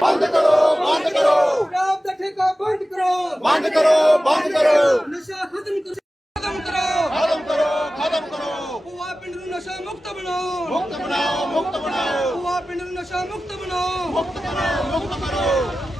ਬੰਦ ਕਰੋ ਬੰਦ ਕਰੋ। ਪੰਜਾਬ ਦਾ ਠੇਕਾ ਬੰਦ ਕਰੋ। ਬੰਦ ਕਰੋ ਬੰਦ ਕਰੋ। ਨਸ਼ਾ ਖਤਮ ਕਰੋ ਖਤਮ ਕਰੋ। ਖਤਮ ਕਰੋ ਖਤਮ ਕਰੋ। ਭੂਆ ਪਿੰਡ ਨੂੰ ਨਸ਼ਾ ਮੁਕਤ ਬਣਾਓ। ਮੁਕਤ ਬਣਾਓ ਮੁਕਤ ਬਣਾਓ। ਭੂਆ ਪਿੰਡ ਨੂੰ ਨਸ਼ਾ ਮੁਕਤ ਬਣਾਓ। ਮੁਕਤ ਕਰੋ ਮੁਕਤ ਕਰੋ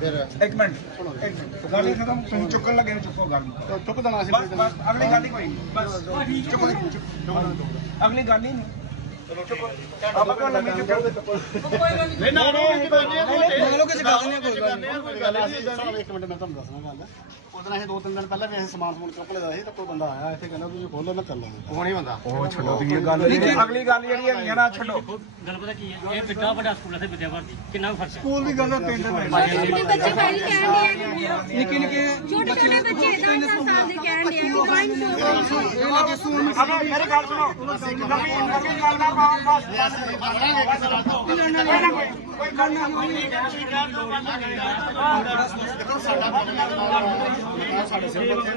ਇੱਕ ਮਿੰਟ ਇੱਕ ਮਿੰਟ। ਗੱਲ ਹੀ ਖਤਮ ਤੁਸੀਂ ਚੁੱਕਣ ਲੱਗੇ ਹੋ ਚੁੱਕੋ ਗੱਲ ਚੁੱਕ ਦੇਣਾ ਸੀ ਬਸ ਬਸ ਅਗਲੀ ਗੱਲ ਹੀ ਕੋਈ ਨਹੀਂ। ਬਸ ਚੁੱਕੋ ਚੁੱਕੋ ਅਗਲੀ ਗੱਲ ਹੀ ਨਹੀਂ। ਚੁੱਕੋ ਆਪਾਂ ਕੋਲ ਲੰਮੀ ਚੁੱਕੋ ਨਹੀਂ ਨਾ ਨਹੀਂ ਕੋਈ ਨਹੀਂ ਕਿ ਜਗਾ ਦਿੰਦੇ ਕੋਈ ਗੱਲ ਨਹੀਂ ਕੋਈ ਗੱਲ ਨਹੀਂ ਇੱਕ ਮਿੰਟ ਮੈਂ ਤੁਹਾਨੂੰ ਦੱਸਣਾ ਗੱਲ ਉਹਦੇ ਇਹ ਦੋ ਤਿੰਨ ਦਿਨ ਪਹਿਲਾਂ ਵੀ ਇਹ ਸਮਾਨ ਸਮੂਨ ਚੁੱਕ ਲਿਆ ਸੀ ਤਾਂ ਕੋਈ ਬੰਦਾ ਆਇਆ ਇੱਥੇ ਕਹਿੰਦਾ ਤੁਸੀਂ ਖੋਲੋ ਮੈਂ ਕਰ ਲਾਂਗਾ ਉਹ ਨਹੀਂ ਬੰਦਾ ਉਹ ਛੱਡੋ ਵੀ ਇਹ ਗੱਲ ਅਗਲੀ ਗੱਲ ਜਿਹੜੀ ਹੈਗੀ ਨਾ ਛੱਡੋ ਗੱਲ ਪਤਾ ਕੀ ਹੈ ਇਹ ਬਿੱਟਾ ਵੱਡਾ ਸਕੂਲ ਹੈ ਤੇ ਵਿਦਿਆ ਭਾਰਤੀ ਕਿੰਨਾ ਕੁ ਖਰਚਾ ਸਕੂਲ ਦੀ ਗੱਲ ਪਿੰਡ ਛੋਟੇ ਬੱਚੇ ਪਹਿਲੀ ਕਹਿਣ ਦੇ ਨਿੱਕੇ ਨਿੱਕੇ ਛੋਟੇ ਛੋਟੇ ਬੱਚੇ 10 ਸਾਲ ਦੇ ਕਹਿਣ ਦੇ ਕਿ ਡਰਾਇੰਗ ਸ਼ੋ ਇਹ ਲੱਗੇ ਸੂਨ ਮੇਰੀ ਗੱਲ ਸੁਣੋ ਨਵੀਂ ਨਵੀਂ ਗੱਲ ਦਾ ਬਾਤ ਬਸ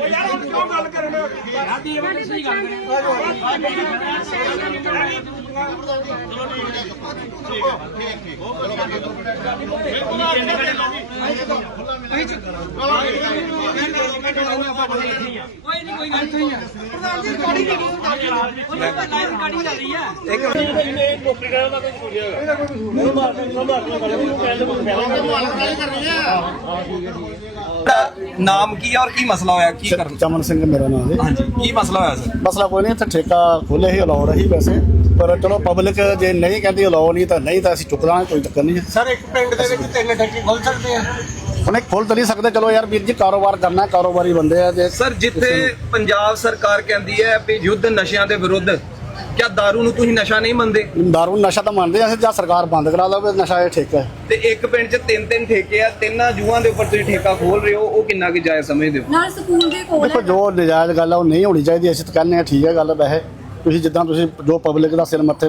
ਯਾਰ ਕਿਉਂ ਗੱਲ ਕਰਨ ਇਹ ਵਾਲੀ ਸਹੀ ਗੱਲ ਹੈ। ਨਾਮ ਕੀ ਹੈ ਔਰ ਕੀ ਮਸਲਾ ਹੋਇਆ ਕੀ ਕਰਨ ਚਮਨ ਸਿੰਘ ਮੇਰਾ ਨਾਮ ਹੈ ਹਾਂਜੀ ਕੀ ਮਸਲਾ ਹੋਇਆ ਸਰ ਮਸਲਾ ਕੋਈ ਨਹੀਂ ਇੱਥੇ ਠੇਕਾ ਖੋਲੇ ਹੀ ਅਲਾਉਡ ਹੀ ਵੈਸੇ ਪਰ ਚਲੋ ਪਬਲਿਕ ਜੇ ਨਹੀਂ ਕਹਿੰਦੀ ਅਲਾਉ ਨਹੀਂ ਤਾਂ ਨਹੀਂ ਤਾਂ ਅਸੀਂ ਚੁੱਕ ਦਾਂਗੇ ਕੋਈ ਚੱਕਰ ਨਹੀਂ। ਹੈ ਸਰ ਇੱਕ ਪਿੰਡ ਦੇ ਵਿੱਚ ਤਿੰਨ ਠੇਕੇ ਖੁੱਲ ਸਕਦੇ ਆ ਇਹ ਖੋਲ ਤਾਂ ਨਹੀਂ ਸਕਦੇ ਚਲੋ ਯਾਰ ਵੀਰ ਜੀ ਕਾਰੋਬਾਰ ਕਰਨਾ ਹੈ, ਕਾਰੋਬਾਰੀ ਬੰਦੇ ਆ ਜੇ। ਸਰ ਜਿੱਥੇ ਪੰਜਾਬ ਸਰਕਾਰ ਕਹਿੰਦੀ ਹੈ ਵੀ ਯੁੱਧ ਨਸ਼ਿਆਂ ਦੇ ਵਿਰੁੱਧ ਕਿਆ दारू ਨੂੰ ਤੁਸੀਂ ਨਸ਼ਾ ਨਹੀਂ ਮੰਨਦੇ? ਦਾਰੂ ਨਸ਼ਾ ਤਾਂ ਮੰਨਦੇ ਆ ਅਸੀਂ ਜਾਂ ਸਰਕਾਰ ਬੰਦ ਕਰਾ ਲਵੇ ਨਸ਼ਾ ਇਹ ਠੇਕਾ ਹੈ। ਤੇ ਇੱਕ ਪਿੰਡ 'ਚ ਤਿੰਨ ਤਿੰਨ ਠੇਕੇ ਆ ਤਿੰਨਾਂ ਜੂਆਂ ਦੇ ਉੱਪਰ ਤੁਸੀਂ ਠੇਕਾ ਖੋਲ ਰਹੇ ਹੋ ਉਹ ਕਿੰਨਾ ਕੁ ਜਾਇਜ਼ ਸਮਝਦੇ ਹੋ? ਨਾਲ ਸਕੂਲ ਦੇ ਕੋਲ ਦੇਖੋ ਜੋ ਨਜਾਇਜ਼ ਗੱਲ ਆ ਉਹ ਨਹੀਂ ਹੋਣੀ ਚਾਹੀਦੀ ਅਸੀਂ ਤਾਂ ਕਹਿੰਦੇ ਆ ਠੀਕ ਹੈ ਗੱਲ ਵੈਸੇ। ਤੁਸੀਂ ਜਿੱਦਾਂ ਤੁਸੀਂ ਜੋ ਪਬਲਿਕ ਦਾ ਸਿਰ ਮੱਥੇ